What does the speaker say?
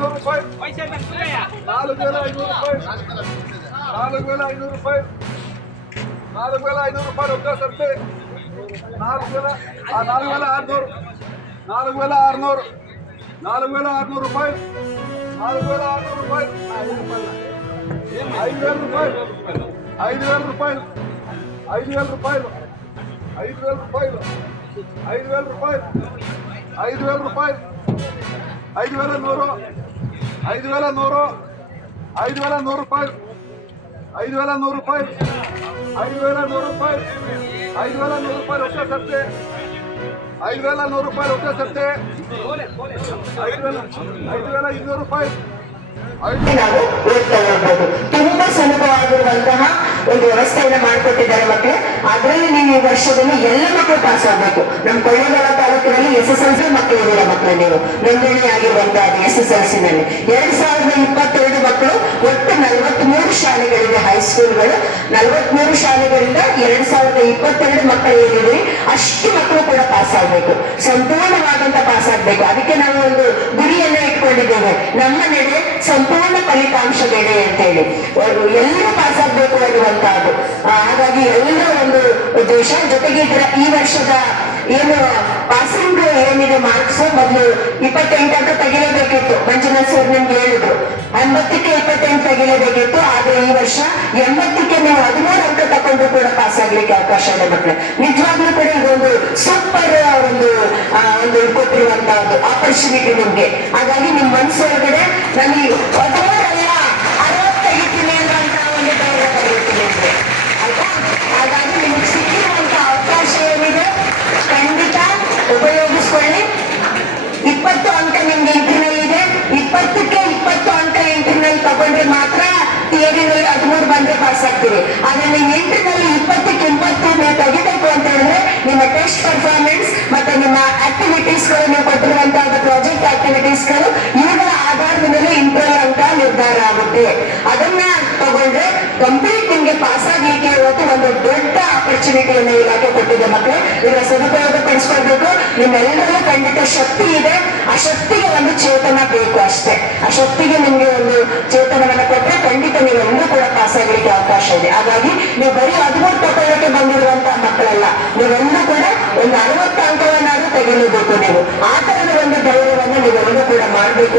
ರೂಪಾಯಿ 4,500 ರೂಪಾಯಿ 4,500 ರೂಪಾಯಿ 4,500 ರೂಪಾಯಿ ಒಬ್ಬ ಸರ್ತೆ 4,600 4,600 4,600 ರೂಪಾಯಿ 4,600 ರೂಪಾಯಿ 5,000 ರೂಪಾಯಿ 5,000 ರೂಪಾಯಿ 5,000 ರೂಪಾಯಿ 5,000 ರೂಪಾಯಿ 5,000 ರೂಪಾಯಿ 5,000 ರೂಪಾಯಿ 5,100 5,100 5,100 ರೂಪಾಯಿ 5,100 ರೂಪಾಯಿ 5,100 ರೂಪಾಯಿ 5,100 ರೂಪಾಯಿ ಹೊಸ ಸರ್ತೆ 5,100 ರೂಪಾಯಿ ಹೊಸ ಸರ್ತೆ 5,200 ರೂಪಾಯಿ ನಾವು ಓದ್ತಾ ಹೋಗ್ಬೋದು. ತುಂಬಾ ಸುಲಭವಾಗಿರುವಂತಹ ಒಂದು ವ್ಯವಸ್ಥೆಯನ್ನು ಮಾಡಿಕೊಟ್ಟಿದ್ದಾರೆ ಮಕ್ಕಳು. ಅದರಲ್ಲಿ ನೀವು ಈ ವರ್ಷದಲ್ಲಿ ಎಲ್ಲ ಮಕ್ಕಳು ಪಾಸ್ ಆಗಬೇಕು. ನಮ್ಮ ಕೊಳ್ಳೇಗಾಲ ತಾಲೂಕಿನಲ್ಲಿ SSLC ಮಕ್ಕಳು ಇದ್ದೀರಾ ಮಕ್ಕಳು, ನೀವು ನೋಂದಣಿ ಆಗಿರುವಂತಹ SSLC ನಲ್ಲಿ 2022 ಮಕ್ಕಳು ಒಟ್ಟು 43 ಶಾಲೆಗಳಿವೆ. ಹೈಸ್ಕೂಲ್ಗಳು 43 ಶಾಲೆಗಳಿಂದ 2022 ಮಕ್ಕಳು ಏನಿದ್ರಿ ಅಷ್ಟು ಮಕ್ಕಳು ಕೂಡ ಪಾಸ್ ಆಗ್ಬೇಕು, ಸಂಪೂರ್ಣವಾದಂತ ಪಾಸ್ ಆಗ್ಬೇಕು. ಅದಕ್ಕೆ ನಾವು ಒಂದು ಗುರಿಯನ್ನ ಇಟ್ಕೊಂಡಿದ್ದೇವೆ, ನಮ್ಮ ನಡೆ ಸಂಪೂರ್ಣ ಫಲಿತಾಂಶ ಬೇರೆ ಅಂತ ಹೇಳಿ. ಎಲ್ಲರೂ ಪಾಸ್ ಆಗ್ಬೇಕು ಅನ್ನುವಂತಹದ್ದು. ಹಾಗಾಗಿ ಎಲ್ಲರ ಒಂದು ಉದ್ದೇಶ. ಜೊತೆಗೆ ಈ ವರ್ಷದ ಏನು ಪಾಸಿಂಗ್ ಏನಿದೆ ಮಾರ್ಕ್ಸ್ ಮೊದಲು 28 ಅಂತ ತೆಗಿಲೇಬೇಕಿತ್ತು. ಮಂಜುನಾಥ್ ಸರ್ ನಿಮ್ಗೆ ಹೇಳಿದ್ರು 80ಕ್ಕೆ 28 ತೆಗಿಲೇಬೇಕಿತ್ತು. ಆದ್ರೆ ಈ ವರ್ಷ 80ಕ್ಕೆ ನೀವು 13 ಅಂಕ ತಗೊಂಡು ಕೂಡ ಪಾಸ್ ಆಗ್ಲಿಕ್ಕೆ ಅವಕಾಶ ಇದೆ ಮಕ್ಕಳು. ನಿಜವಾಗ್ಲೂ ಕೂಡ ಇದೊಂದು ಸೂಪರ್ ಒಂದು ಕೊಟ್ಟಿರುವಂತಹದ್ದು ಆಪರ್ಚುನಿಟಿ ನಿಮ್ಗೆ. ಹಾಗಾಗಿ ನಿಮ್ ಮನಸ್ಸೊಳಗಡೆ ನನಗೆ 13 ಅಲ್ಲ 60 ತೆಗಿತೀನಿ ಅನ್ನುವಂತಹ ಒಂದು ಧೈರ್ಯ ತೆಗಿತೀನಿ ಆಯ್ತಾ. ಹಾಗಾಗಿ ನಿಮ್ಗೆ ಸಿಕ್ಕಿರುವಂತ ಅವಕಾಶ ಏನಿದೆ ಖಂಡಿತ ಉಪಯೋಗಿಸ್ಕೊಳ್ಳಿ. 20 ಅಂಕ ನಿಮ್ಗೆ ಇಂಟರ್ನಲ್ ಇದೆ. 20ಕ್ಕೆ 20 ಅಂಕ ಇಂಟರ್ನಲ್ ತಗೊಂಡ್ರೆ ಮಾತ್ರ ಥಿಯರಿನಲ್ಲಿ 13 ಬಂದ್ರೆ ಪಾಸ್ ಆಗ್ತೀರಿ. ಆದ್ರೆ ನೀವು ಇಂಟರ್ನಲ್ಲಿ 20ಕ್ಕೆ 20 ನೀವು ತೆಗಿಬೇಕು ಅಂತ ಹೇಳಿದ್ರೆ ನಿಮ್ಮ ಟೆಸ್ಟ್ ಪರ್ಫಾರ್ಮೆನ್ಸ್ ಮತ್ತೆ ನಿಮ್ಮ ಆಕ್ಟಿವಿಟೀಸ್ಗಳು, ನೀವು ಕೊಟ್ಟಿರುವಂತಹ ಪ್ರಾಜೆಕ್ಟ್ ಆಕ್ಟಿವಿಟೀಸ್ಗಳು ಇವುಗಳ ಆಧಾರದ ಮೇಲೆ ಇಂಟರ್ನಲ್ ಅಂಕ ನಿರ್ಧಾರ ಆಗುತ್ತೆ. ಅದನ್ನ ತಗೊಂಡ್ರೆ ಕಂಪ್ಲೀಟ್ ನಿಮ್ಗೆ ಪಾಸ್ ಆಗ್ಲಿಕ್ಕೆ ಇವತ್ತು ಒಂದು ದೊಡ್ಡ ಆಪರ್ಚುನಿಟಿಯನ್ನು ಇಲಾಖೆ ಕೊಟ್ಟಿದೆ ಮಕ್ಕಳು. ಇದರ ಸದುಪಯೋಗ ಪಡಿಸ್ಕೊಳ್ಬೇಕು. ನಿಮ್ಮೆಲ್ಲರಲ್ಲೂ ಖಂಡಿತ ಶಕ್ತಿ ಇದೆ. ಆ ಶಕ್ತಿಗೆ ಒಂದು ಚೇತನ ಬೇಕು ಅಷ್ಟೇ. ಆ ಶಕ್ತಿಗೆ ನಿಮ್ಗೆ ಒಂದು ಚೇತನವನ್ನು ಕೊಟ್ಟರೆ ಖಂಡಿತ ನೀವೆಲ್ಲರೂ ಕೂಡ ಪಾಸ್ ಆಗ್ಲಿಕ್ಕೆ ಅವಕಾಶ ಇದೆ. ಹಾಗಾಗಿ ನೀವು ಬರೀ 13 ತಗೊಳ್ಳಕ್ಕೆ ಬಂದಿರುವಂತಹ ಮಕ್ಕಳಲ್ಲ, ನೀವೆಲ್ಲರೂ ಕೂಡ ಒಂದು 60 ಅಂಕವನ್ನಾದ್ರೂ ತೆಗೆಯಲೇಬೇಕು. ನೀವು ಆ ತರದ ಒಂದು ಧೈರ್ಯವನ್ನು ನೀವೆಲ್ಲರೂ ಕೂಡ ಮಾಡಬೇಕು.